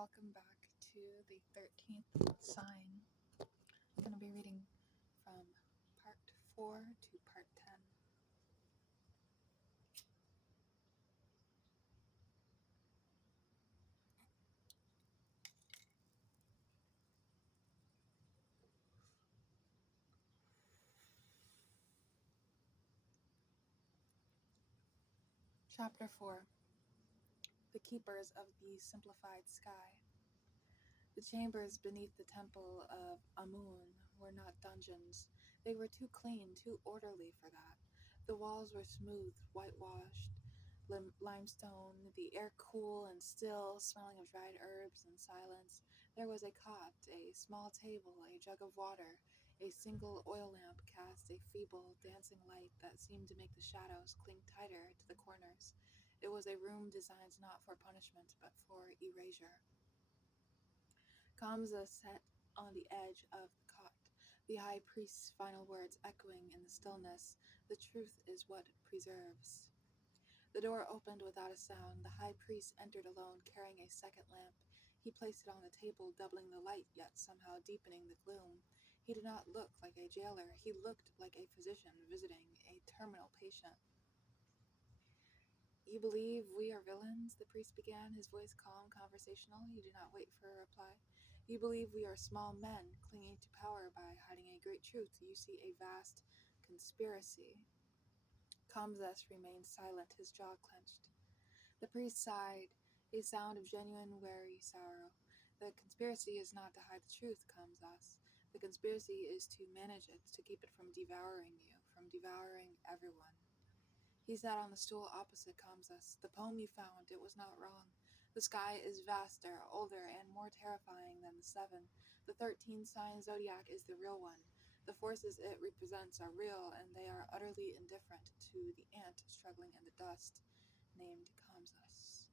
Welcome back to the 13th Sign. I'm going to be reading from part 4 to part 10. Chapter 4. The Keepers of the Simplified Sky. The chambers beneath the temple of Amun were not dungeons. They were too clean, too orderly for that. The walls were smooth, whitewashed, limestone, the air cool and still, smelling of dried herbs and silence. There was a cot, a small table, a jug of water. A single oil lamp cast a feeble, dancing light that seemed to make the shadows cling tighter to the corners. It was a room designed not for punishment, but for erasure. Kamza sat on the edge of the cot, the high priest's final words echoing in the stillness. The truth is what preserves. The door opened without a sound. The high priest entered alone, carrying a second lamp. He placed it on the table, doubling the light, yet somehow deepening the gloom. He did not look like a jailer. He looked like a physician visiting a terminal patient. "You believe we are villains?" the priest began, his voice calm, conversational. He did not wait for a reply. "You believe we are small men, clinging to power by hiding a great truth. You see a vast conspiracy." Kamzes remained silent, his jaw clenched. The priest sighed, a sound of genuine, weary sorrow. "The conspiracy is not to hide the truth, Kamzas. The conspiracy is to manage it, to keep it from devouring you, from devouring everyone." He sat on the stool opposite Kamzas. "The poem you found, it was not wrong. The sky is vaster, older, and more terrifying than the seven. The 13th sign zodiac is the real one. The forces it represents are real, and they are utterly indifferent to the ant struggling in the dust, named Kamzas."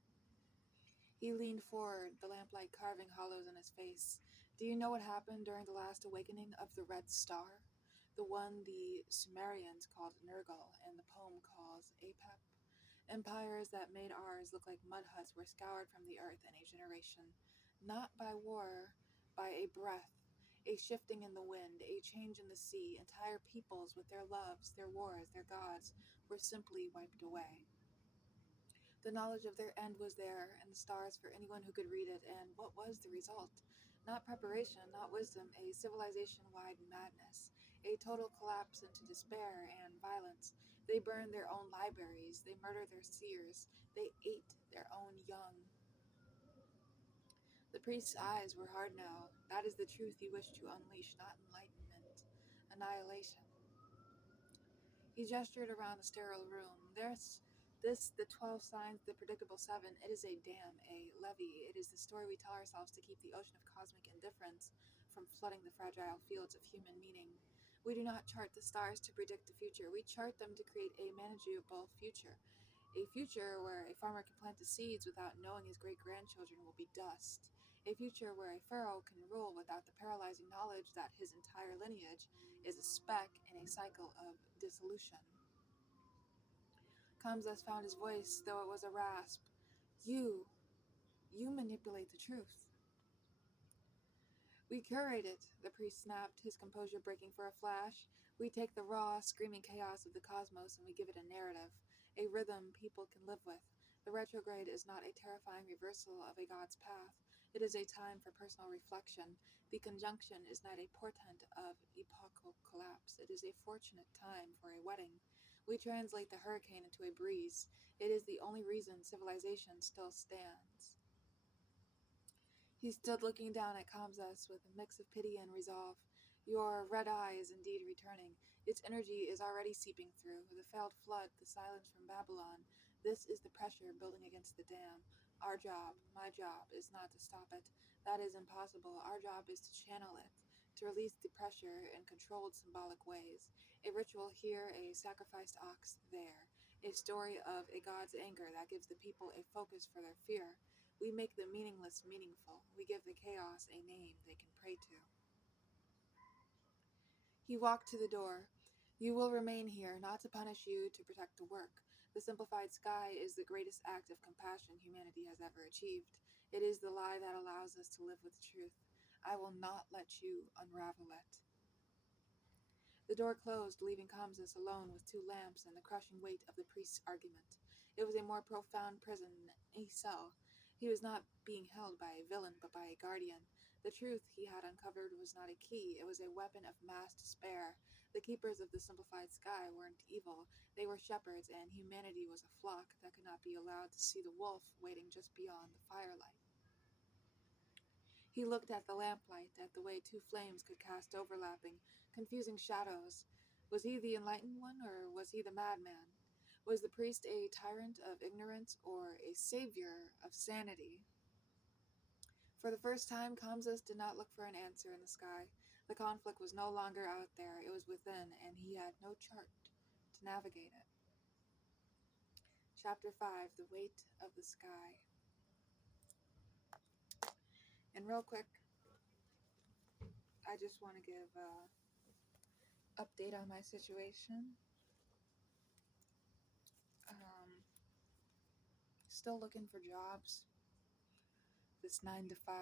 He leaned forward, the lamplight carving hollows in his face. "Do you know what happened during the last awakening of the Red Star? The one the Sumerians called Nergal and the poem calls Apep? Empires that made ours look like mud huts were scoured from the earth in a generation. Not by war, by a breath, a shifting in the wind, a change in the sea. Entire peoples with their loves, their wars, their gods were simply wiped away. The knowledge of their end was there, and the stars for anyone who could read it, and what was the result? Not preparation, not wisdom, a civilization-wide madness, a total collapse into despair and violence. They burned their own libraries, they murdered their seers, they ate their own young." The priest's eyes were hard now. "That is the truth you wish to unleash, not enlightenment. Annihilation." He gestured around the sterile room. This, the 12 signs, the predictable seven, it is a dam, a levee. It is the story we tell ourselves to keep the ocean of cosmic indifference from flooding the fragile fields of human meaning. We do not chart the stars to predict the future. We chart them to create a manageable future. A future where a farmer can plant the seeds without knowing his great-grandchildren will be dust. A future where a pharaoh can rule without the paralyzing knowledge that his entire lineage is a speck in a cycle of dissolution. Kamzas found his voice, though it was a rasp. You, you manipulate the truth." "We curate it," the priest snapped, his composure breaking for a flash. "We take the raw, screaming chaos of the cosmos and we give it a narrative, a rhythm people can live with. The retrograde is not a terrifying reversal of a god's path. It is a time for personal reflection. The conjunction is not a portent of epochal collapse. It is a fortunate time for a wedding. We translate the hurricane into a breeze. It is the only reason civilization still stands." He stood looking down at Kamzas with a mix of pity and resolve. "Your red eye is indeed returning. Its energy is already seeping through. The failed flood, the silence from Babylon. This is the pressure building against the dam. Our job, my job, is not to stop it. That is impossible. Our job is to channel it, to release the pressure in controlled symbolic ways. A ritual here, a sacrificed ox there. A story of a god's anger that gives the people a focus for their fear. We make the meaningless meaningful. We give the chaos a name they can pray to." He walked to the door. "You will remain here, not to punish you, to protect the work. The simplified sky is the greatest act of compassion humanity has ever achieved. It is the lie that allows us to live with truth. I will not let you unravel it. The door closed, leaving Kamsus alone with two lamps and the crushing weight of the priest's argument. It was a more profound prison than a cell. He was not being held by a villain, but by a guardian. The truth he had uncovered was not a key, it was a weapon of mass despair. The keepers of the simplified sky weren't evil, they were shepherds, and humanity was a flock that could not be allowed to see the wolf waiting just beyond the firelight. He looked at the lamplight, at the way two flames could cast overlapping, confusing shadows. Was he the enlightened one, or was he the madman? Was the priest a tyrant of ignorance, or a savior of sanity? For the first time, Kamsus did not look for an answer in the sky. The conflict was no longer out there, it was within, and he had no chart to navigate it. Chapter 5, The Weight of the Sky. And real quick, I just want to give an update on my situation. Still looking for jobs. This 9 to 5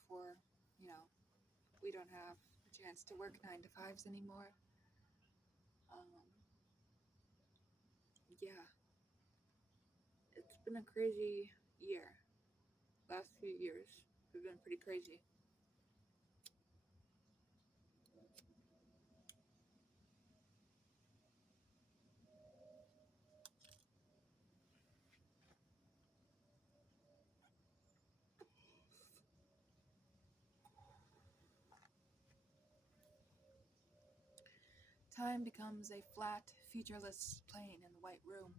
before, you know, we don't have a chance to work 9 to 5s anymore. Yeah, it's been a crazy year. Last few years have been pretty crazy. Time becomes a flat, featureless plane in the white room.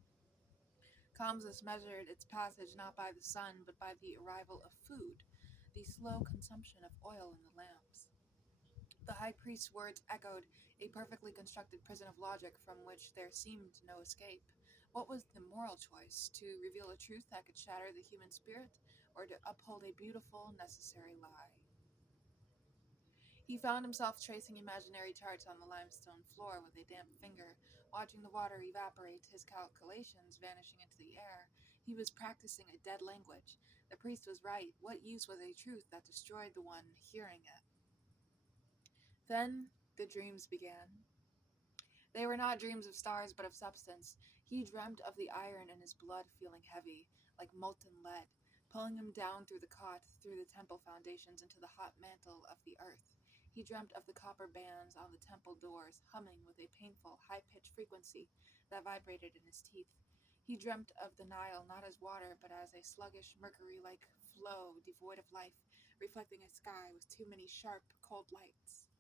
Kamsus measured its passage not by the sun, but by the arrival of food, the slow consumption of oil in the lamps. The high priest's words echoed a perfectly constructed prison of logic from which there seemed no escape. What was the moral choice? To reveal a truth that could shatter the human spirit, or to uphold a beautiful, necessary lie? He found himself tracing imaginary charts on the limestone floor with a damp finger, watching the water evaporate, his calculations vanishing into the air. He was practicing a dead language. The priest was right. What use was a truth that destroyed the one hearing it? Then the dreams began. They were not dreams of stars, but of substance. He dreamt of the iron in his blood feeling heavy, like molten lead, pulling him down through the cot, through the temple foundations, into the hot mantle of the earth. He dreamt of the copper bands on the temple doors, humming with a painful, high-pitched frequency that vibrated in his teeth. He dreamt of the Nile not as water, but as a sluggish, mercury-like flow devoid of life, reflecting a sky with too many sharp, cold lights.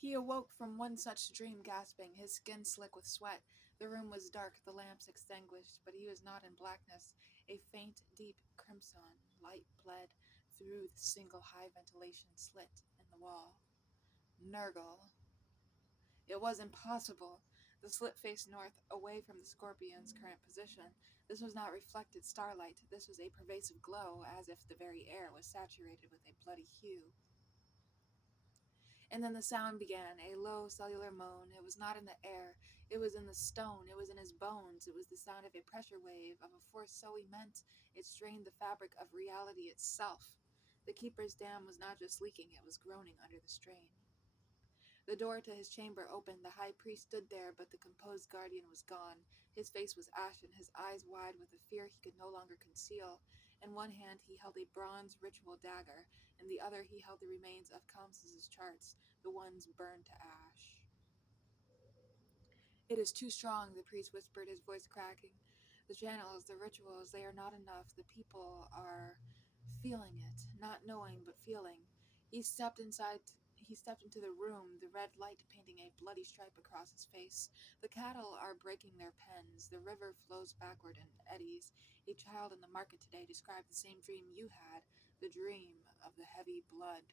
He awoke from one such dream gasping, his skin slick with sweat. The room was dark, the lamps extinguished, but he was not in blackness. A faint, deep crimson light bled through the single high ventilation slit in the wall. Nurgle. It was impossible. The slit faced north, away from the scorpion's current position. This was not reflected starlight. This was a pervasive glow, as if the very air was saturated with a bloody hue. And then the sound began, a low cellular moan. It was not in the air, it was in the stone, it was in his bones. It was the sound of a pressure wave, of a force so immense it strained the fabric of reality itself. The keeper's dam was not just leaking, it was groaning under the strain. The door to his chamber opened. The high priest stood there, but the composed guardian was gone. His face was ashen, his eyes wide with a fear he could no longer conceal. In one hand he held a bronze ritual dagger, in the other he held the remains of Kamsus's charts, the ones burned to ash. It is too strong, the priest whispered, his voice cracking. The channels, the rituals, they are not enough. The people are feeling it, not knowing but feeling. He stepped inside. He stepped into the room, the red light painting a bloody stripe across his face. The cattle are breaking their pens. The river flows backward in eddies. A child in the market today described the same dream you had, the dream of the heavy blood.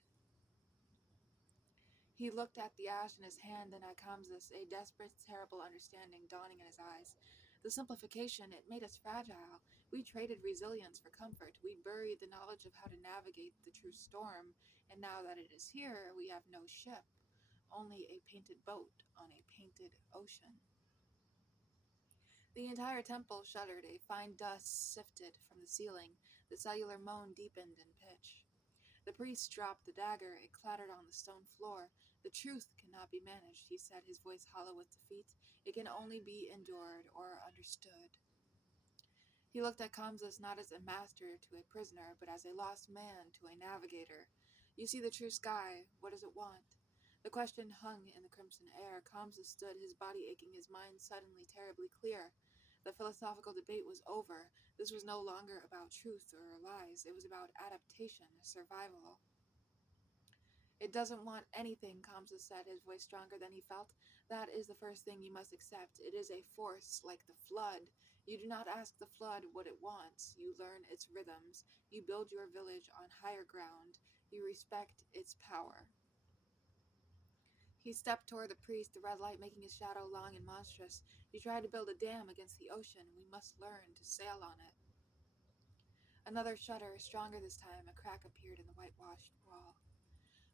He looked at the ash in his hand, then at Kamsus, a desperate, terrible understanding dawning in his eyes. The simplification, it made us fragile. We traded resilience for comfort. We buried the knowledge of how to navigate the true storm, and now that it is here, we have no ship, only a painted boat on a painted ocean. The entire temple shuddered. A fine dust sifted from the ceiling. The cellular moan deepened in pitch. The priest dropped the dagger. It clattered on the stone floor. The truth cannot be managed, he said, his voice hollow with defeat. It can only be endured or understood. He looked at Kamzas not as a master to a prisoner, but as a lost man to a navigator. You see the true sky. What does it want? The question hung in the crimson air. Kamzas stood, his body aching, his mind suddenly terribly clear. The philosophical debate was over. This was no longer about truth or lies. It was about adaptation, survival. It doesn't want anything, Kamsa said, his voice stronger than he felt. That is the first thing you must accept. It is a force, like the flood. You do not ask the flood what it wants. You learn its rhythms. You build your village on higher ground. You respect its power. He stepped toward the priest, the red light making his shadow long and monstrous. You try to build a dam against the ocean. We must learn to sail on it. Another shudder, stronger this time. A crack appeared in the whitewashed wall.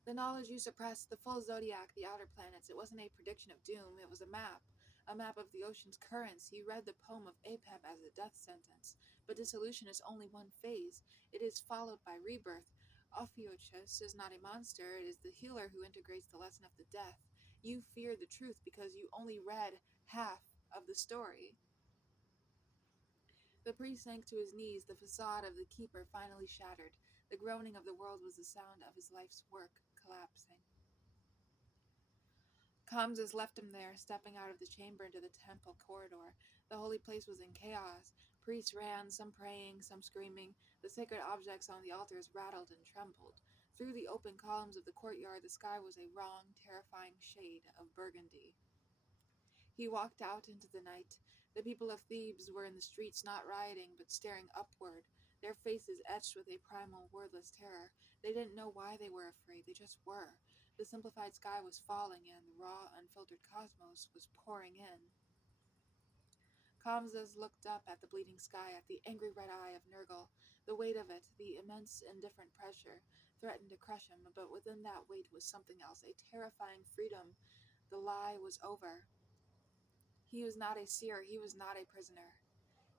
The knowledge you suppressed, the full zodiac, the outer planets, it wasn't a prediction of doom, it was a map of the ocean's currents. You read the poem of Apep as a death sentence, but dissolution is only one phase. It is followed by rebirth. Ophiuchus is not a monster, it is the healer who integrates the lesson of the death. You feared the truth because you only read half of the story. The priest sank to his knees, the facade of the keeper finally shattered. The groaning of the world was the sound of his life's work collapsing. Kamzas left him there, stepping out of the chamber into the temple corridor. The holy place was in chaos. Priests ran, some praying, some screaming. The sacred objects on the altars rattled and trembled. Through the open columns of the courtyard, the sky was a wrong, terrifying shade of burgundy. He walked out into the night. The people of Thebes were in the streets, not rioting, but staring upward, their faces etched with a primal, wordless terror. They didn't know why they were afraid, they just were. The simplified sky was falling, and the raw, unfiltered cosmos was pouring in. Kamzas looked up at the bleeding sky, at the angry red eye of Nergal. The weight of it, the immense, indifferent pressure, threatened to crush him, but within that weight was something else, a terrifying freedom. The lie was over. He was not a seer, he was not a prisoner.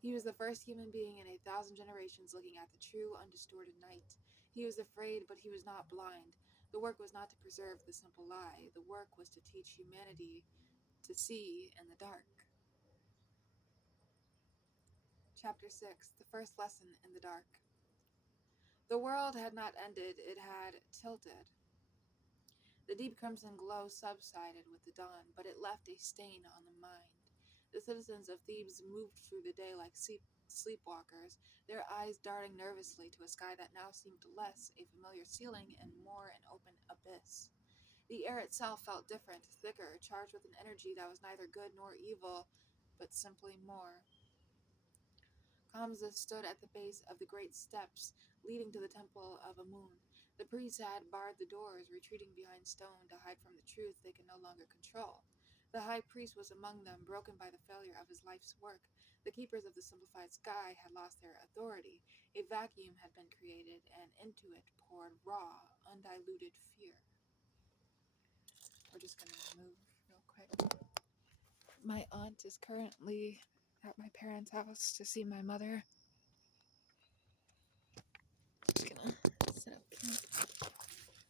He was the first human being in 1,000 generations looking at the true, undistorted night. He was afraid, but he was not blind. The work was not to preserve the simple lie. The work was to teach humanity to see in the dark. Chapter 6. The First Lesson in the Dark. The world had not ended, it had tilted. The deep crimson glow subsided with the dawn, but it left a stain on the mind. The citizens of Thebes moved through the day like sleepwalkers, their eyes darting nervously to a sky that now seemed less a familiar ceiling and more an open abyss. The air itself felt different, thicker, charged with an energy that was neither good nor evil, but simply more. Kamsa stood at the base of the great steps leading to the temple of Amun. The priests had barred the doors, retreating behind stone to hide from the truth they could no longer control. The high priest was among them, broken by the failure of his life's work. The keepers of the simplified sky had lost their authority. A vacuum had been created, and into it poured raw, undiluted fear. We're just going to move real quick. My aunt is currently at my parents' house to see my mother. Just gonna set up camp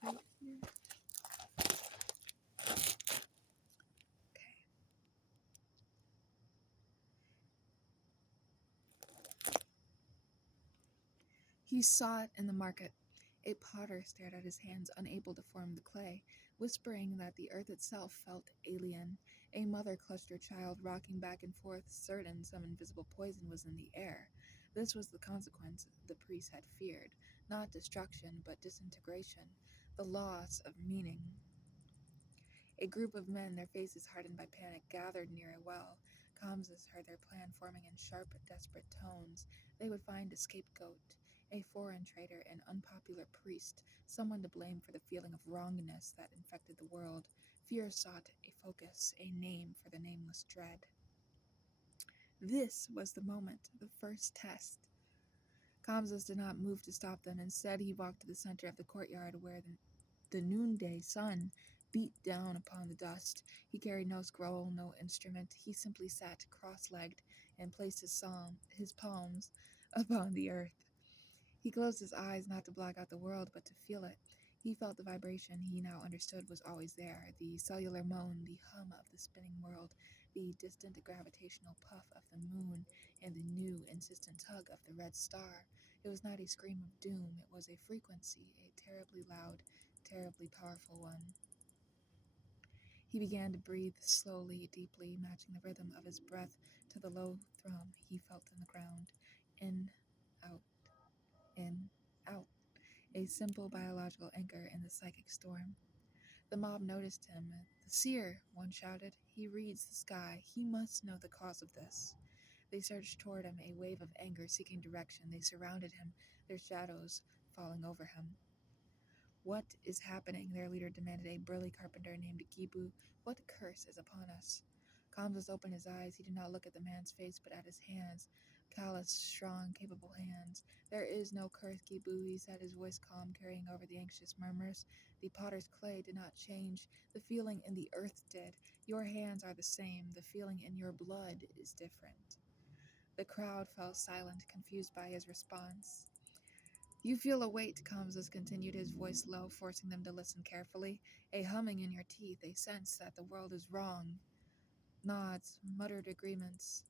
right here. Okay. He saw it in the market. A potter stared at his hands, unable to form the clay, whispering that the earth itself felt alien. A mother clutched her child, rocking back and forth, certain some invisible poison was in the air. This was the consequence the priest had feared, not destruction, but disintegration, the loss of meaning. A group of men, their faces hardened by panic, gathered near a well. Kamzas heard their plan forming in sharp, desperate tones. They would find a scapegoat, a foreign traitor, an unpopular priest, someone to blame for the feeling of wrongness that infected the world. Fear sought a focus, a name for the nameless dread. This was the moment, the first test. Kamzas did not move to stop them. Instead, he walked to the center of the courtyard where the noonday sun beat down upon the dust. He carried no scroll, no instrument. He simply sat cross-legged and placed his palms upon the earth. He closed his eyes not to block out the world, but to feel it. He felt the vibration he now understood was always there, the cellular moan, the hum of the spinning world, the distant gravitational puff of the moon, and the new, insistent tug of the red star. It was not a scream of doom, it was a frequency, a terribly loud, terribly powerful one. He began to breathe slowly, deeply, matching the rhythm of his breath to the low thrum he felt in the ground. In, out, in, out. A simple biological anchor in the psychic storm. The mob noticed him. The seer, one shouted. He reads the sky. He must know the cause of this. They surged toward him, a wave of anger seeking direction. They surrounded him, their shadows falling over him. What is happening? Their leader demanded, a burly carpenter named Gibu. What curse is upon us? Kamzas opened his eyes. He did not look at the man's face, but at his hands. Callous, strong, capable hands. There is no curse, Gibu, he said, his voice calm, carrying over the anxious murmurs. The potter's clay did not change. The feeling in the earth did. Your hands are the same. The feeling in your blood is different. The crowd fell silent, confused by his response. You feel a weight, Kamzas continued, his voice low, forcing them to listen carefully. A humming in your teeth, a sense that the world is wrong. Nods, muttered agreements.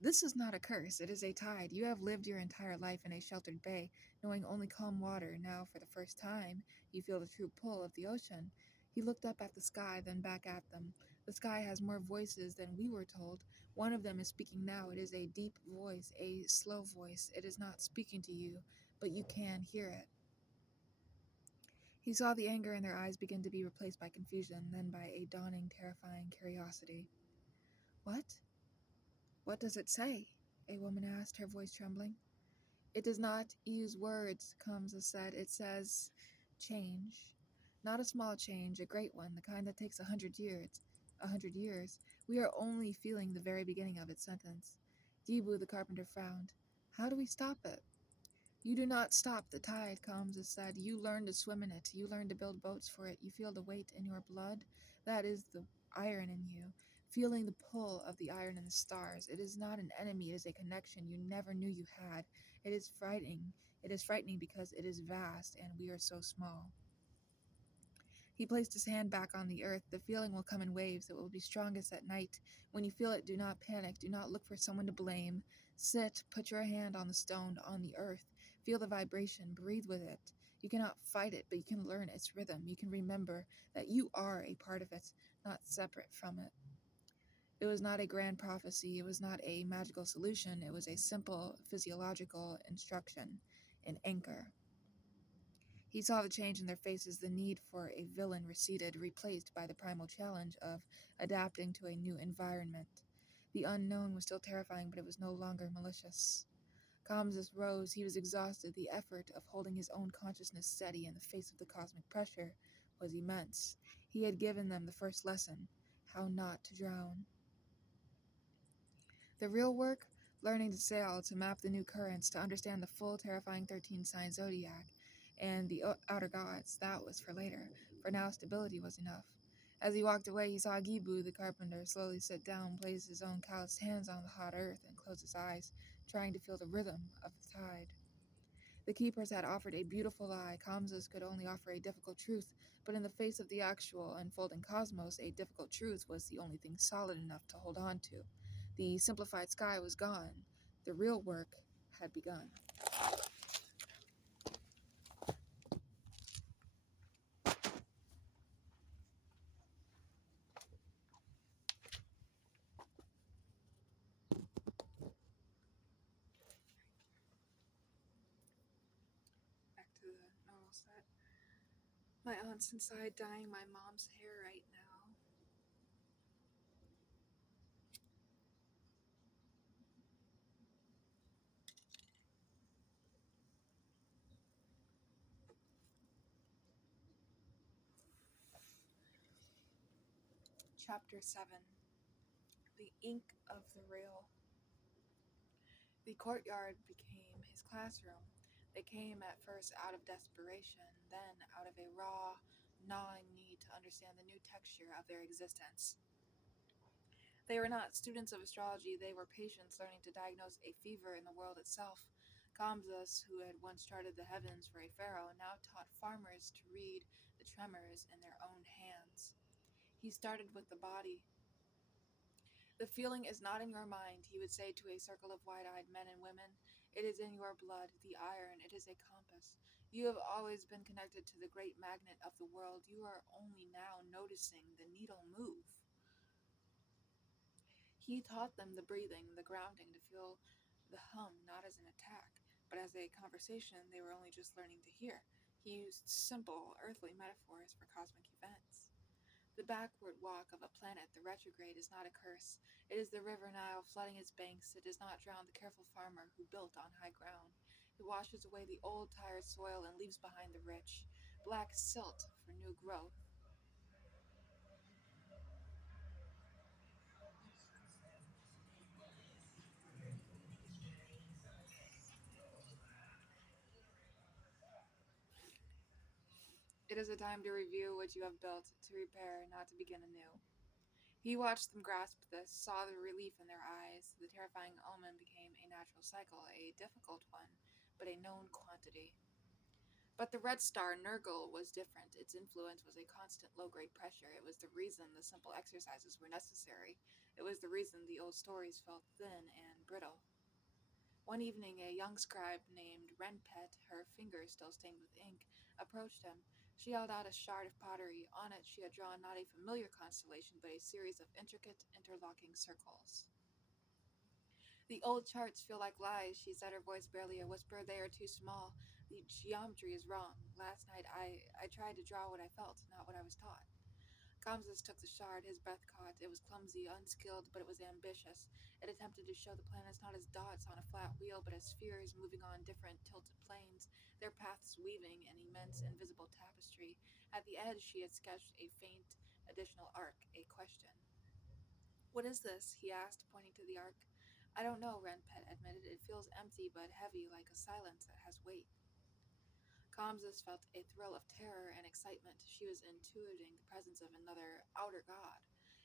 This is not a curse, it is a tide. You have lived your entire life in a sheltered bay, knowing only calm water. Now, for the first time, you feel the true pull of the ocean. He looked up at the sky, then back at them. The sky has more voices than we were told. One of them is speaking now. It is a deep voice, a slow voice. It is not speaking to you, but you can hear it. He saw the anger in their eyes begin to be replaced by confusion, then by a dawning, terrifying curiosity. What? What does it say? A woman asked, her voice trembling. It does not use words, Kamsa said. It says change. Not a small change, a great one, the kind that takes 100 years. 100 years. We are only feeling the very beginning of its sentence. Gibu the carpenter frowned. How do we stop it? You do not stop the tide, Kamsa said. You learn to swim in it. You learn to build boats for it. You feel the weight in your blood. That is the iron in you. Feeling the pull of the iron in the stars. It is not an enemy. It is a connection you never knew you had. It is frightening. It is frightening because it is vast and we are so small. He placed his hand back on the earth. The feeling will come in waves. It will be strongest at night. When you feel it, do not panic. Do not look for someone to blame. Sit, put your hand on the stone, on the earth. Feel the vibration. Breathe with it. You cannot fight it, but you can learn its rhythm. You can remember that you are a part of it, not separate from it. It was not a grand prophecy. It was not a magical solution. It was a simple physiological instruction, an anchor. He saw the change in their faces. The need for a villain receded, replaced by the primal challenge of adapting to a new environment. The unknown was still terrifying, but it was no longer malicious. Kamzas rose. He was exhausted. The effort of holding his own consciousness steady in the face of the cosmic pressure was immense. He had given them the first lesson, how not to drown. The real work? Learning to sail, to map the new currents, to understand the full, terrifying 13 sign zodiac and the outer gods. That was for later. For now, stability was enough. As he walked away, he saw Gibu, the carpenter, slowly sit down, place his own calloused hands on the hot earth, and close his eyes, trying to feel the rhythm of the tide. The keepers had offered a beautiful lie. Kamzas could only offer a difficult truth, but in the face of the actual unfolding cosmos, a difficult truth was the only thing solid enough to hold on to. The simplified sky was gone. The real work had begun. Back to the normal set. My aunt's inside dyeing my mom's hair right now. Chapter 7. The ink of the real. The courtyard became his classroom. They came at first out of desperation, then out of a raw, gnawing need to understand the new texture of their existence. They were not students of astrology, they were patients learning to diagnose a fever in the world itself. Kamzas, who had once charted the heavens for a pharaoh, now taught farmers to read the tremors in their own hands. He started with the body. The feeling is not in your mind, he would say to a circle of wide-eyed men and women. It is in your blood, the iron, it is a compass. You have always been connected to the great magnet of the world. You are only now noticing the needle move. He taught them the breathing, the grounding, to feel the hum not as an attack, but as a conversation they were only just learning to hear. He used simple, earthly metaphors for cosmic events. The backward walk of a planet, the retrograde, is not a curse. It is the river Nile flooding its banks. It does not drown the careful farmer who built on high ground. It washes away the old, tired soil and leaves behind the rich, black silt for new growth. It is a time to review what you have built, to repair, not to begin anew. He watched them grasp this, saw the relief in their eyes. The terrifying omen became a natural cycle, a difficult one, but a known quantity. But the Red Star, Nurgle, was different. Its influence was a constant low-grade pressure. It was the reason the simple exercises were necessary. It was the reason the old stories felt thin and brittle. One evening, a young scribe named Renpet, her fingers still stained with ink, approached him. She held out a shard of pottery. On it, she had drawn not a familiar constellation, but a series of intricate, interlocking circles. The old charts feel like lies, she said, her voice barely a whisper. They are too small. The geometry is wrong. Last night I tried to draw what I felt, not what I was taught. Kamses took the shard, his breath caught. It was clumsy, unskilled, but it was ambitious. It attempted to show the planets not as dots on a flat wheel, but as spheres moving on different tilted planes, their paths weaving an immense invisible tapestry. At the edge she had sketched a faint additional arc, a question. What is this? He asked, pointing to the arc. I don't know, Renpet admitted. It feels empty but heavy, like a silence that has weight. Kamses felt a thrill of terror and excitement. She was intuiting the presence of another outer god,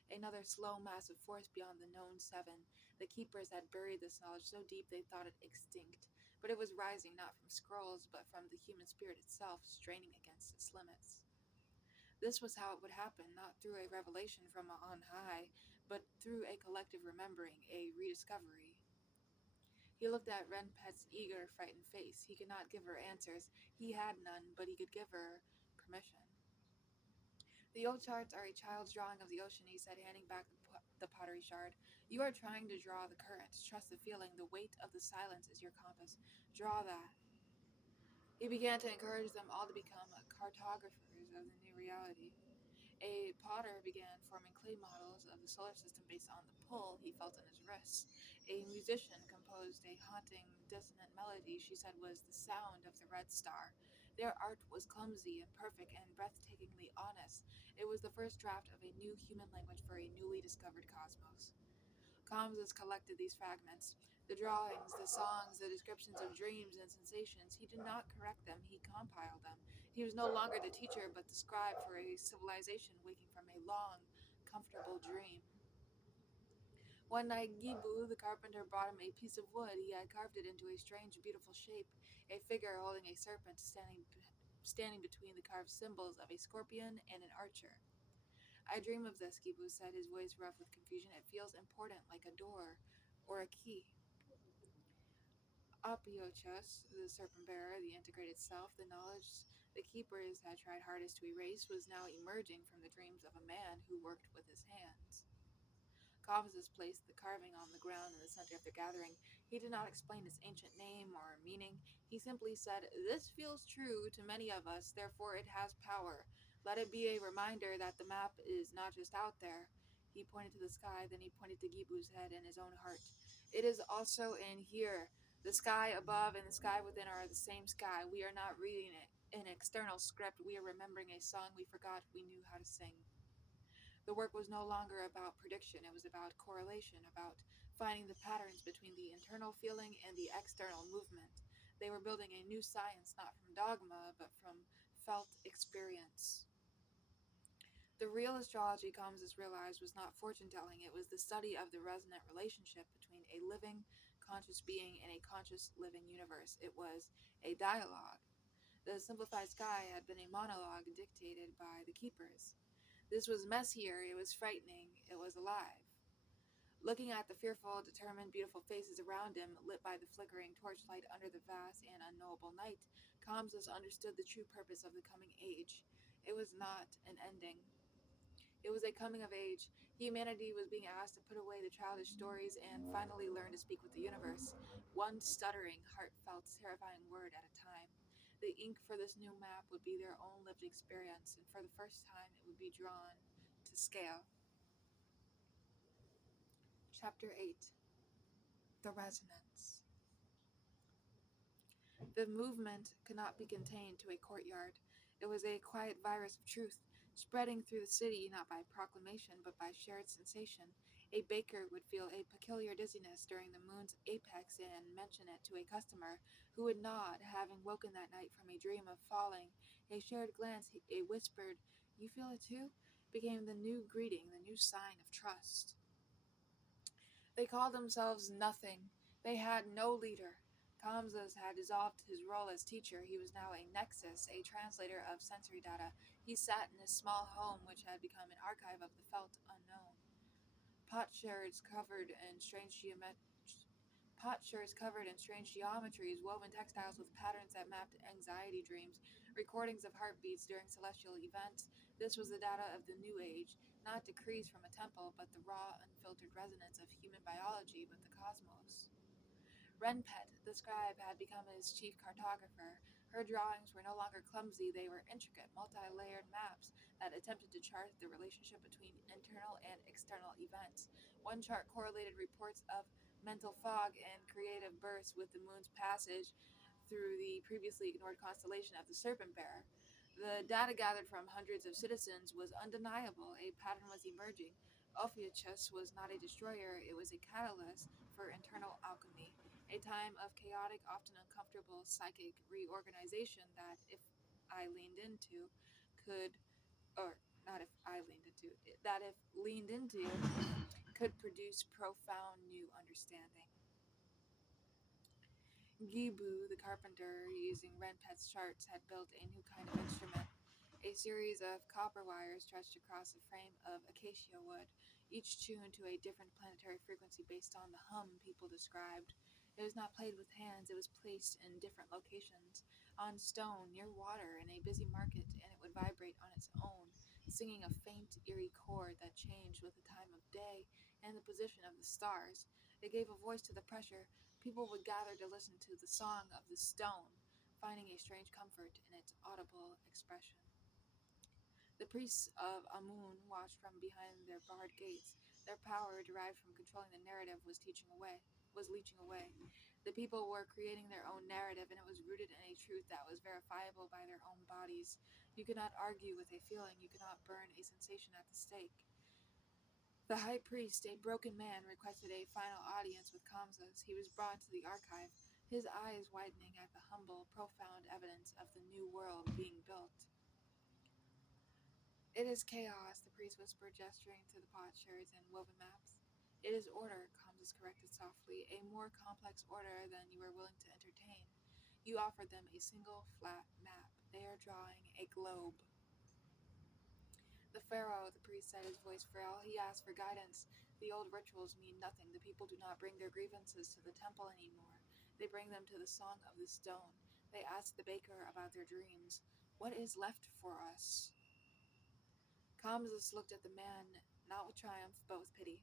another slow, massive force beyond the known seven. The keepers had buried this knowledge so deep they thought it extinct, but it was rising not from scrolls, but from the human spirit itself, straining against its limits. This was how it would happen, not through a revelation from on high, but through a collective remembering, a rediscovery. He looked at Renpet's eager, frightened face. He could not give her answers. He had none, but he could give her permission. The old charts are a child's drawing of the ocean, he said, handing back the pottery shard. You are trying to draw the current. Trust the feeling. The weight of the silence is your compass. Draw that. He began to encourage them all to become cartographers of the new reality. A potter began forming clay models of the solar system based on the pull he felt in his wrists. A musician composed a haunting, dissonant melody she said was the sound of the red star. Their art was clumsy, imperfect, and breathtakingly honest. It was the first draft of a new human language for a newly discovered cosmos. Combs collected these fragments, the drawings, the songs, the descriptions of dreams and sensations. He did not correct them, he compiled them. He was no longer the teacher, but the scribe for a civilization waking from a long, comfortable dream. One night, Gibu, the carpenter, brought him a piece of wood. He had carved it into a strange, beautiful shape, a figure holding a serpent standing between the carved symbols of a scorpion and an archer. I dream of this, Gibu said, his voice rough with confusion. It feels important, like a door or a key. Apiochus, the serpent bearer, the integrated self, the knowledge the keepers had tried hardest to erase, was now emerging from the dreams of a man who worked with his hands. Cobus placed the carving on the ground in the center of the gathering. He did not explain its ancient name or meaning. He simply said, This feels true to many of us, therefore it has power. Let it be a reminder that the map is not just out there. He pointed to the sky, then he pointed to Gibu's head and his own heart. It is also in here. The sky above and the sky within are the same sky. We are not reading it, an external script. We are remembering a song we forgot we knew how to sing. The work was no longer about prediction, it was about correlation, about finding the patterns between the internal feeling and the external movement. They were building a new science, not from dogma, but from felt experience. The real astrology, Combs realized, was not fortune telling, it was the study of the resonant relationship between a living, conscious being in a conscious living universe. It was a dialogue. The simplified sky had been a monologue dictated by the keepers. This was messier, it was frightening, it was alive. Looking at the fearful, determined, beautiful faces around him, lit by the flickering torchlight under the vast and unknowable night, Kamsus understood the true purpose of the coming age. It was not an ending. It was a coming of age. Humanity was being asked to put away the childish stories and finally learn to speak with the universe, one stuttering, heartfelt, terrifying word at a time. The ink for this new map would be their own lived experience, and for the first time it would be drawn to scale. Chapter 8. The Resonance. The movement could not be contained to a courtyard. It was a quiet virus of truth, spreading through the city not by proclamation but by shared sensation. A baker would feel a peculiar dizziness during the moon's apex and mention it to a customer who would nod, having woken that night from a dream of falling. A shared glance, a whispered, "You feel it too?" became the new greeting, the new sign of trust. They called themselves nothing. They had no leader. Kamsas had dissolved his role as teacher. He was now a nexus, a translator of sensory data. He sat in his small home, which had become an archive of the felt unknown. Potsherds covered in strange Potsherds covered in strange geometries, woven textiles with patterns that mapped anxiety dreams, recordings of heartbeats during celestial events. This was the data of the New Age, not decrees from a temple, but the raw, unfiltered resonance of human biology with the cosmos. Renpet, the scribe, had become his chief cartographer. Her drawings were no longer clumsy, they were intricate, multi-layered maps that attempted to chart the relationship between internal and external events. One chart correlated reports of mental fog and creative bursts with the moon's passage through the previously ignored constellation of the Serpent Bearer. The data gathered from hundreds of citizens was undeniable. A pattern was emerging. Ophiuchus was not a destroyer, it was a catalyst for internal alchemy, a time of chaotic, often uncomfortable psychic reorganization that, if I leaned into, could, or not if I leaned into, that if leaned into, could produce profound new understanding. Gibu, the carpenter, using Renpet's charts, had built a new kind of instrument, a series of copper wires stretched across a frame of acacia wood, each tuned to a different planetary frequency based on the hum people described. It was not played with hands, it was placed in different locations, on stone, near water, in a busy market, and it would vibrate on its own, singing a faint, eerie chord that changed with the time of day and the position of the stars. It gave a voice to the pressure. People would gather to listen to the song of the stone, finding a strange comfort in its audible expression. The priests of Amun watched from behind their barred gates. Their power, derived from controlling the narrative, was leeching away. The people were creating their own narrative, and it was rooted in a truth that was verifiable by their own bodies. You could not argue with a feeling, you could not burn a sensation at the stake. The high priest, a broken man, requested a final audience with Kamsas. He was brought to the archive, his eyes widening at the humble, profound evidence of the new world being built. "It is chaos," the priest whispered, gesturing to the potsherds and woven maps. "It is order," Kamsas corrected softly, "a more complex order than you are willing to entertain. You offered them a single, flat map. They are drawing a globe." "The pharaoh," the priest said, his voice frail. "He asked for guidance. The old rituals mean nothing. The people do not bring their grievances to the temple anymore. They bring them to the song of the stone. They ask the baker about their dreams. What is left for us?" Kamsus looked at the man, not with triumph, but with pity.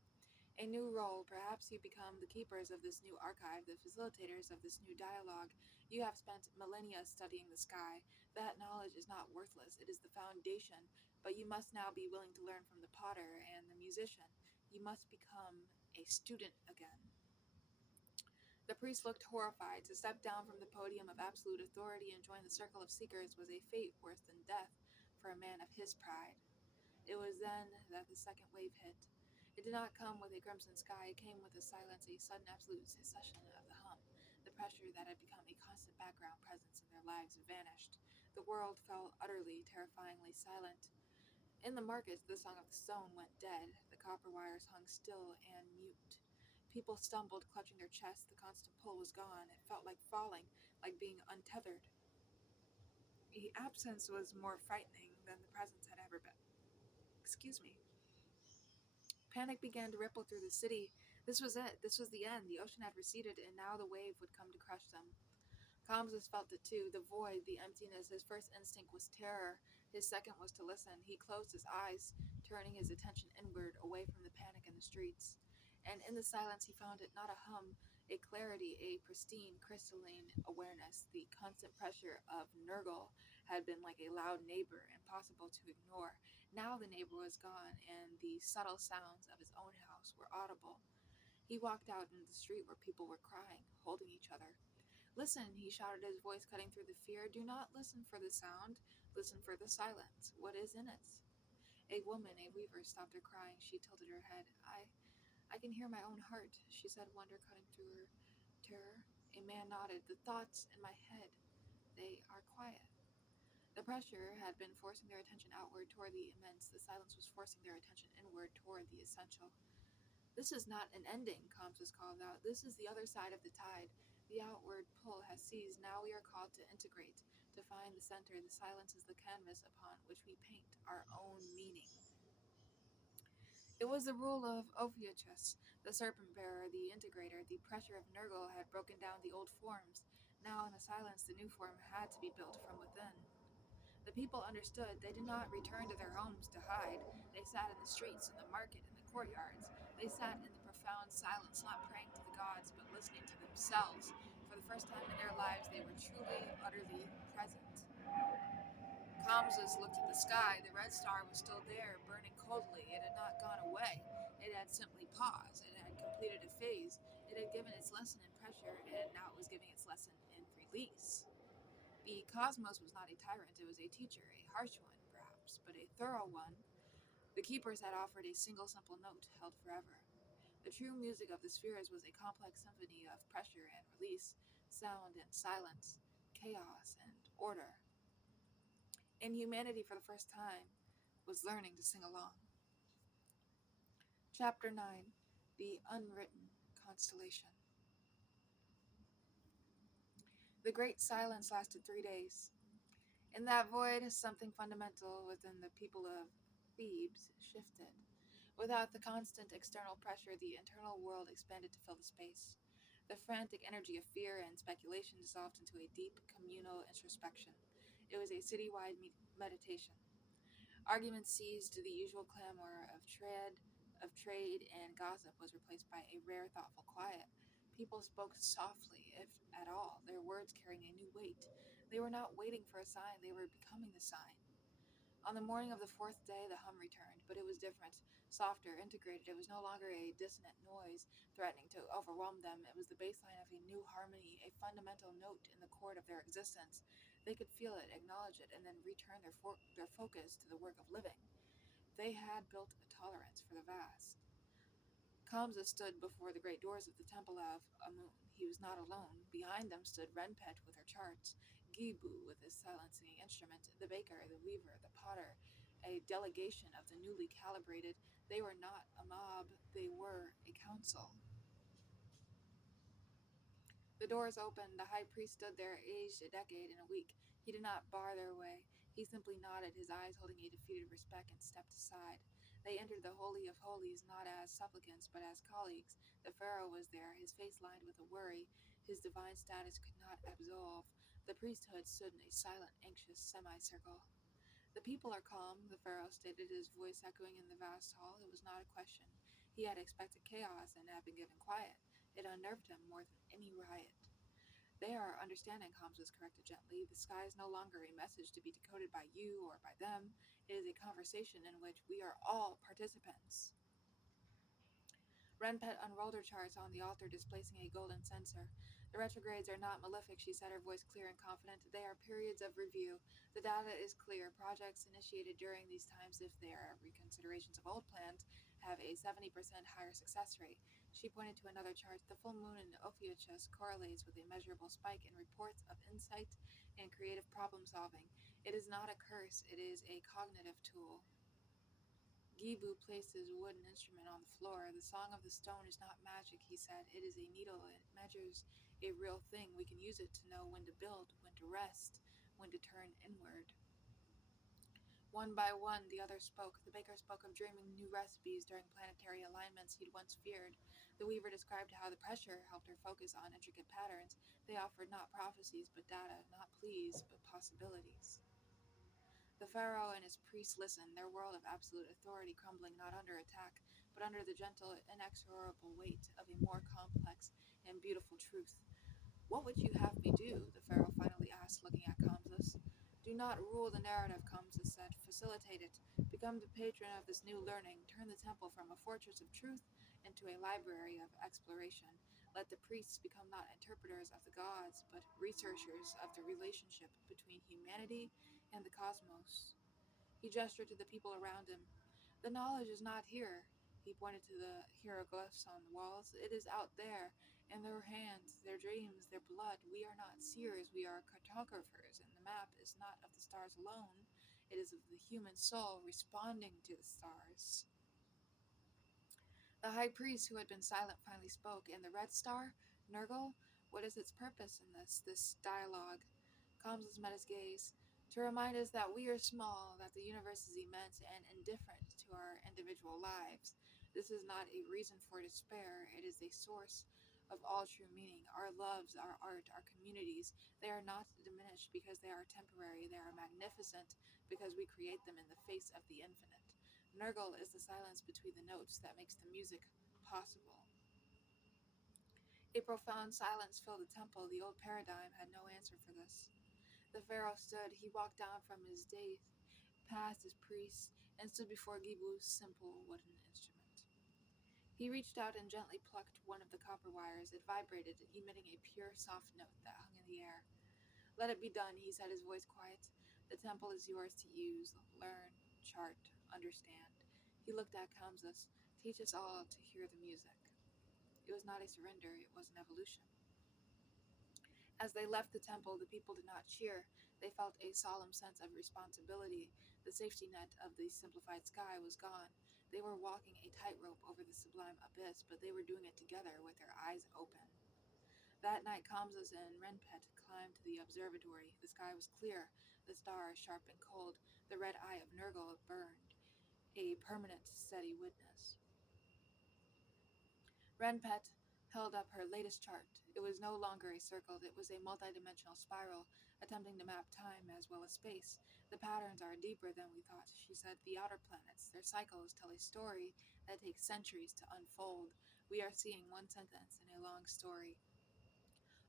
"A new role. Perhaps you become the keepers of this new archive, the facilitators of this new dialogue. You have spent millennia studying the sky. That knowledge is not worthless. It is the foundation. But you must now be willing to learn from the potter and the musician. You must become a student again." The priest looked horrified. To step down from the podium of absolute authority and join the circle of seekers was a fate worse than death for a man of his pride. It was then that the second wave hit. It did not come with a crimson sky, it came with a silence, a sudden absolute cessation of the hum. The pressure that had become a constant background presence in their lives vanished. The world fell utterly, terrifyingly silent. In the markets, the song of the stone went dead. The copper wires hung still and mute. People stumbled, clutching their chests. The constant pull was gone. It felt like falling, like being untethered. The absence was more frightening than the presence had ever been. Excuse me. Panic began to ripple through the city. This was it. This was the end. The ocean had receded, and now the wave would come to crush them. Kamses felt it too, the void, the emptiness. His first instinct was terror. His second was to listen. He closed his eyes, turning his attention inward, away from the panic in the streets. And in the silence he found it not a hum, a clarity, a pristine, crystalline awareness. The constant pressure of Nurgle had been like a loud neighbor, impossible to ignore. Now the neighbor was gone, and the subtle sounds of his own house were audible. He walked out into the street where people were crying, holding each other. Listen, he shouted, his voice cutting through the fear. Do not listen for the sound. Listen for the silence. What is in it? A woman, a weaver, stopped her crying. She tilted her head. I can hear my own heart, she said, wonder cutting through her terror. A man nodded. The thoughts in my head, they are quiet. The pressure had been forcing their attention outward toward the immense. The silence was forcing their attention inward toward the essential. This is not an ending, Kamsus called out. This is the other side of the tide. The outward pull has ceased. Now we are called to integrate, to find the center. The silence is the canvas upon which we paint our own meaning. It was the rule of Ophiuchus, the serpent bearer, the integrator. The pressure of Nurgle had broken down the old forms. Now in the silence the new form had to be built from within. The people understood. They did not return to their homes to hide. They sat in the streets, in the market, in the courtyards. They sat in the profound silence, not praying to the gods, but listening to themselves. For the first time in their lives, they were truly, utterly present. Kamsus looked at the sky. The red star was still there, burning coldly. It had not gone away. It had simply paused. It had completed a phase. It had given its lesson in pressure, and now it was giving its lesson in release. The cosmos was not a tyrant, it was a teacher, a harsh one, perhaps, but a thorough one. The keepers had offered a single simple note, held forever. The true music of the spheres was a complex symphony of pressure and release, sound and silence, chaos and order. And humanity, for the first time, was learning to sing along. Chapter 9: The Unwritten Constellation. The great silence lasted 3 days. In that void, something fundamental within the people of Thebes shifted. Without the constant external pressure, the internal world expanded to fill the space. The frantic energy of fear and speculation dissolved into a deep communal introspection. It was a citywide meditation. Arguments ceased. The usual clamor of trade and gossip was replaced by a rare, thoughtful quiet. People spoke softly, if at all, their words carrying a new weight. They were not waiting for a sign, they were becoming the sign. On the morning of the fourth day, the hum returned, but it was different, softer, integrated. It was no longer a dissonant noise threatening to overwhelm them. It was the baseline of a new harmony, a fundamental note in the chord of their existence. They could feel it, acknowledge it, and then return their focus to the work of living. They had built a tolerance for the vast. Kamsa stood before the great doors of the Temple of Amun. He was not alone. Behind them stood Renpet with her charts, Gibu with his silencing instrument, the baker, the weaver, the potter, a delegation of the newly calibrated. They were not a mob, they were a council. The doors opened. The high priest stood there, aged a decade and a week. He did not bar their way. He simply nodded, his eyes holding a defeated respect, and stepped aside. They entered the Holy of Holies not as supplicants, but as colleagues. The pharaoh was there, his face lined with a worry his divine status could not absolve. The priesthood stood in a silent, anxious semicircle. The people are calm, the pharaoh stated, his voice echoing in the vast hall. It was not a question. He had expected chaos and had been given quiet. It unnerved him more than any riot. They are understanding, Kamsus corrected gently. The sky is no longer a message to be decoded by you or by them. It is a conversation in which we are all participants. Renpet unrolled her charts on the altar, displacing a golden censer. The retrogrades are not malefic, she said, her voice clear and confident. They are periods of review. The data is clear. Projects initiated during these times, if they are reconsiderations of old plans, have a 70% higher success rate. She pointed to another chart. The full moon in Ophiuchus correlates with a measurable spike in reports of insight and creative problem solving. It is not a curse, it is a cognitive tool. Gibu placed his wooden instrument on the floor. The song of the stone is not magic, he said. It is a needle. It measures a real thing. We can use it to know when to build, when to rest, when to turn inward. One by one, the others spoke. The baker spoke of dreaming new recipes during planetary alignments he'd once feared. The weaver described how the pressure helped her focus on intricate patterns. They offered not prophecies, but data, not pleas, but possibilities. The pharaoh and his priests listened, their world of absolute authority crumbling not under attack, but under the gentle, inexorable weight of a more complex and beautiful truth. What would you have me do? The pharaoh finally asked, looking at Kamses. Do not rule the narrative, Kamses said. Facilitate it. Become the patron of this new learning. Turn the temple from a fortress of truth into a library of exploration. Let the priests become not interpreters of the gods, but researchers of the relationship between humanity and the cosmos. He gestured to the people around him. The knowledge is not here. He pointed to the hieroglyphs on the walls. It is out there, in their hands, their dreams, their blood. We are not seers, we are cartographers, and the map is not of the stars alone. It is of the human soul responding to the stars. The high priest, who had been silent, finally spoke. And the red star, Nergal, what is its purpose in this dialogue? Kamses met his gaze. To remind us that we are small, that the universe is immense and indifferent to our individual lives. This is not a reason for despair, it is a source of all true meaning. Our loves, our art, our communities, they are not diminished because they are temporary, they are magnificent because we create them in the face of the infinite. Nergal is the silence between the notes that makes the music possible. A profound silence filled the temple. The old paradigm had no answer for this. The pharaoh stood. He walked down from his dais, past his priests, and stood before Gibu's simple wooden instrument. He reached out and gently plucked one of the copper wires. It vibrated, emitting a pure, soft note that hung in the air. Let it be done, he said, his voice quiet. The temple is yours to use, learn, chart, understand. He looked at Kamses. Teach us all to hear the music. It was not a surrender, it was an evolution. As they left the temple, the people did not cheer. They felt a solemn sense of responsibility. The safety net of the simplified sky was gone. They were walking a tightrope over the sublime abyss, but they were doing it together with their eyes open. That night, Kamses and Renpet climbed to the observatory. The sky was clear, the stars sharp and cold. The red eye of Nergal burned, a permanent, steady witness. Renpet held up her latest chart. It was no longer a circle, it was a multidimensional spiral, attempting to map time as well as space. The patterns are deeper than we thought, she said. The outer planets, their cycles tell a story that takes centuries to unfold. We are seeing one sentence in a long story.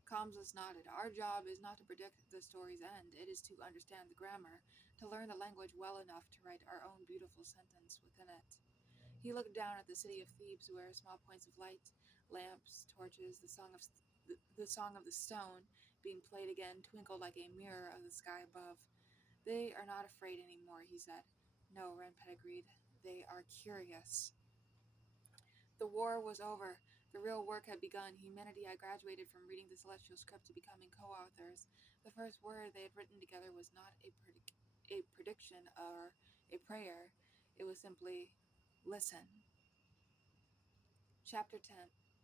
Kamses nodded. Our job is not to predict the story's end, it is to understand the grammar, to learn the language well enough to write our own beautiful sentence within it. He looked down at the city of Thebes, where small points of light, lamps, torches, the song of the stone being played again twinkled like a mirror of the sky above. They are not afraid anymore, he said. No, Renpet agreed. They are curious. The war was over. The real work had begun. Humanity had graduated from reading the celestial script to becoming co-authors. The first word they had written together was not a prediction or a prayer. It was simply, listen. Chapter 10.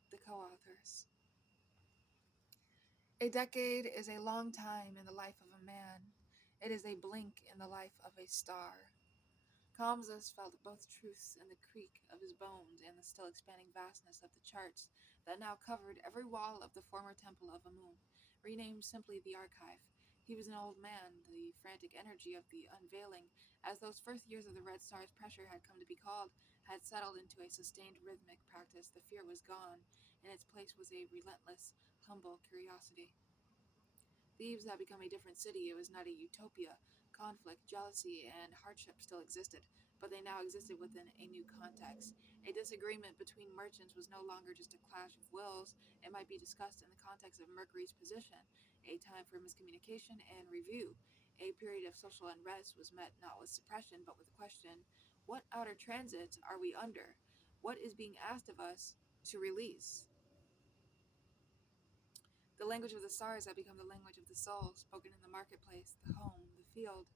The Co-Authors. A decade is a long time in the life of a man. It is a blink in the life of a star. Kamses felt both truths in the creak of his bones and the still expanding vastness of the charts that now covered every wall of the former temple of Amun, renamed simply the Archive. He was an old man, the frantic energy of the unveiling, as those first years of the Red Star's pressure had come to be called, had settled into a sustained rhythmic practice. The fear was gone. In its place was a relentless, humble curiosity. Thebes had become a different city. It was not a utopia. Conflict, jealousy, and hardship still existed, but they now existed within a new context. A disagreement between merchants was no longer just a clash of wills. It might be discussed in the context of Mercury's position, a time for miscommunication and review. A period of social unrest was met not with suppression, but with the question, what outer transits are we under? What is being asked of us to release? The language of the stars had become the language of the soul, spoken in the marketplace, the home, the field.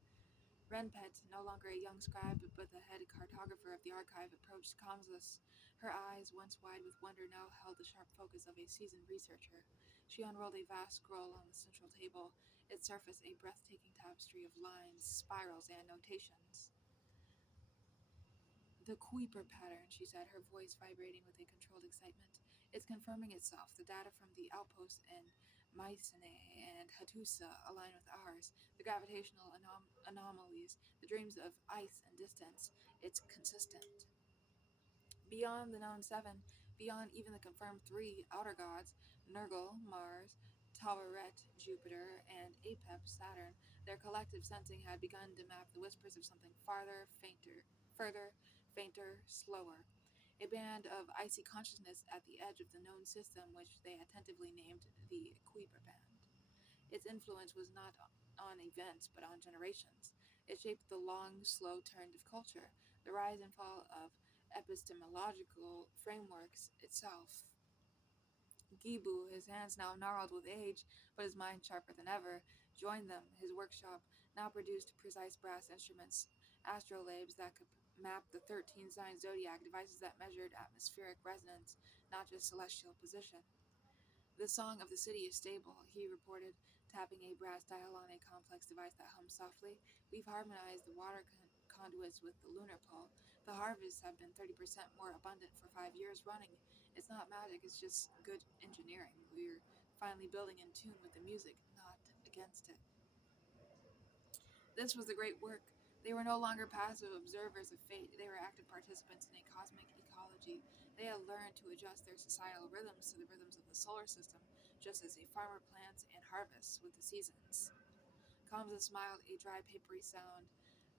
Renpet, no longer a young scribe but the head cartographer of the archive, approached Kamsus. Her eyes, once wide with wonder, now held the sharp focus of a seasoned researcher. She unrolled a vast scroll on the central table, its surface a breathtaking tapestry of lines, spirals, and notations. The Kuiper pattern, she said, her voice vibrating with a controlled excitement. It's confirming itself. The data from the outposts in Mycenae and Hattusa align with ours. The gravitational anomalies, the dreams of ice and distance. It's consistent. Beyond the known seven, beyond even the confirmed three outer gods, Nergal, Mars, Taweret, Jupiter, and Apep, Saturn, their collective sensing had begun to map the whispers of something further, fainter, slower. A band of icy consciousness at the edge of the known system, which they attentively named the Kuiper Band. Its influence was not on events, but on generations. It shaped the long, slow turn of culture, the rise and fall of epistemological frameworks itself. Gibu, his hands now gnarled with age, but his mind sharper than ever, joined them. His workshop now produced precise brass instruments, astrolabes that could map the 13 sign zodiac, devices that measured atmospheric resonance, not just celestial position. The song of the city is stable, he reported, tapping a brass dial on a complex device that hummed softly. We've harmonized the water conduits with the lunar pole. The harvests have been 30% more abundant for 5 years running. It's not magic, it's just good engineering. We're finally building in tune with the music, not against it. This was the great work. They were no longer passive observers of fate, they were active participants in a cosmic ecology. They had learned to adjust their societal rhythms to the rhythms of the solar system, just as a farmer plants and harvests with the seasons. Kamsa smiled, a dry, papery sound.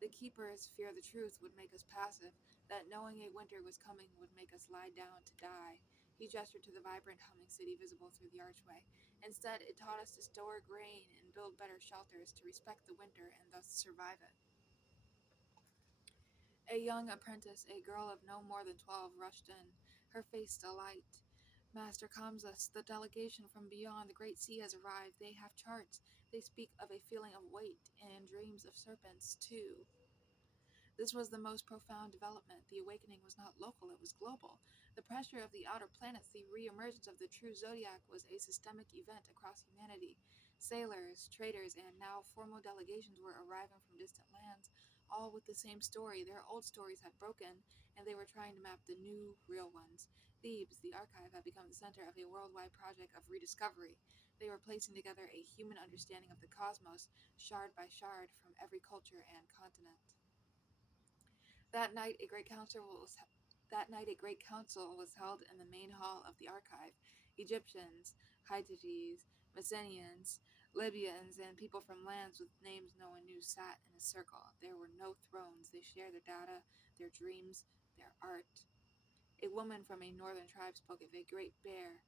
The keepers fear the truth would make us passive, that knowing a winter was coming would make us lie down to die. He gestured to the vibrant, humming city visible through the archway. Instead, it taught us to store grain and build better shelters, to respect the winter and thus survive it. A young apprentice, a girl of no more than 12, rushed in, her face alight. Master Kamsas, the delegation from beyond the great sea has arrived. They have charts. They speak of a feeling of weight and dreams of serpents, too. This was the most profound development. The awakening was not local, it was global. The pressure of the outer planets, the re-emergence of the true zodiac, was a systemic event across humanity. Sailors, traders, and now formal delegations were arriving from distant lands, all with the same story. Their old stories had broken, and they were trying to map the new, real ones. Thebes, the archive, had become the center of a worldwide project of rediscovery. They were placing together a human understanding of the cosmos, shard by shard, from every culture and continent. That night, a great council was that night a great council was held in the main hall of the archive. Egyptians, Hittites, Messenians, Libyans, and people from lands with names no one knew sat in a circle. There were no thrones. They shared their data, their dreams, their art. A woman from a northern tribe spoke of a great bear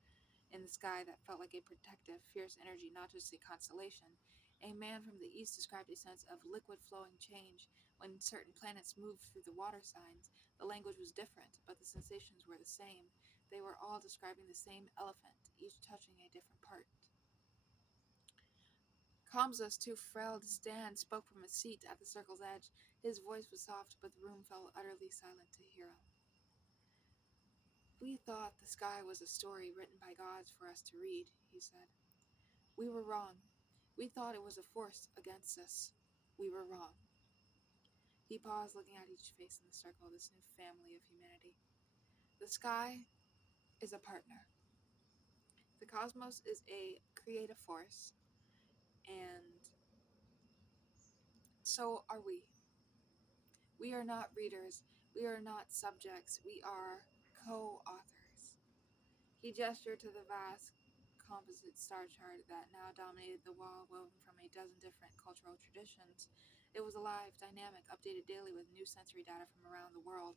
in the sky that felt like a protective, fierce energy, not just a constellation. A man from the east described a sense of liquid flowing change when certain planets moved through the water signs. The language was different, but the sensations were the same. They were all describing the same elephant, each touching a different part. Kamsa's, too frail to stand, spoke from a seat at the circle's edge. His voice was soft, but the room fell utterly silent to hear him. We thought the sky was a story written by gods for us to read, he said. We were wrong. We thought it was a force against us. We were wrong. He paused, looking at each face in the circle, this new family of humanity. The sky is a partner. The cosmos is a creative force, and so are we. We are not readers. We are not subjects. We are co-authors. He gestured to the vast composite star chart that now dominated the wall, woven from a dozen different cultural traditions. It was alive, dynamic, updated daily with new sensory data from around the world.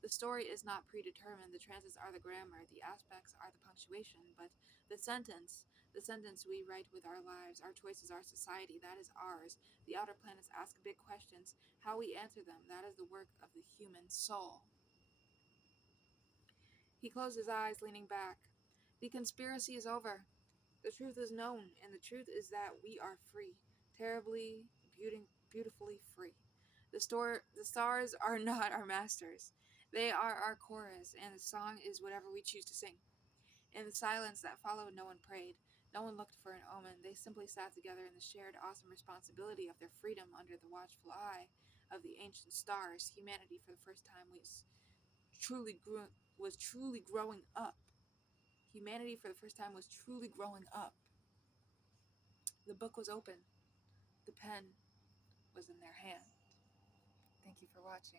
The story is not predetermined, the trances are the grammar, the aspects are the punctuation, but the sentence, the sentence we write with our lives, our choices, our society, that is ours. The outer planets ask big questions. How we answer them, that is the work of the human soul. He closed his eyes, leaning back. The conspiracy is over. The truth is known, and the truth is that we are free, terribly, beautifully free. The stars are not our masters. They are our chorus, and the song is whatever we choose to sing. In the silence that followed, no one prayed. No one looked for an omen. They simply sat together in the shared awesome responsibility of their freedom under the watchful eye of the ancient stars. Humanity, for the first time, was truly growing up. Humanity, for the first time, was truly growing up. The book was open. The pen was in their hand. Thank you for watching.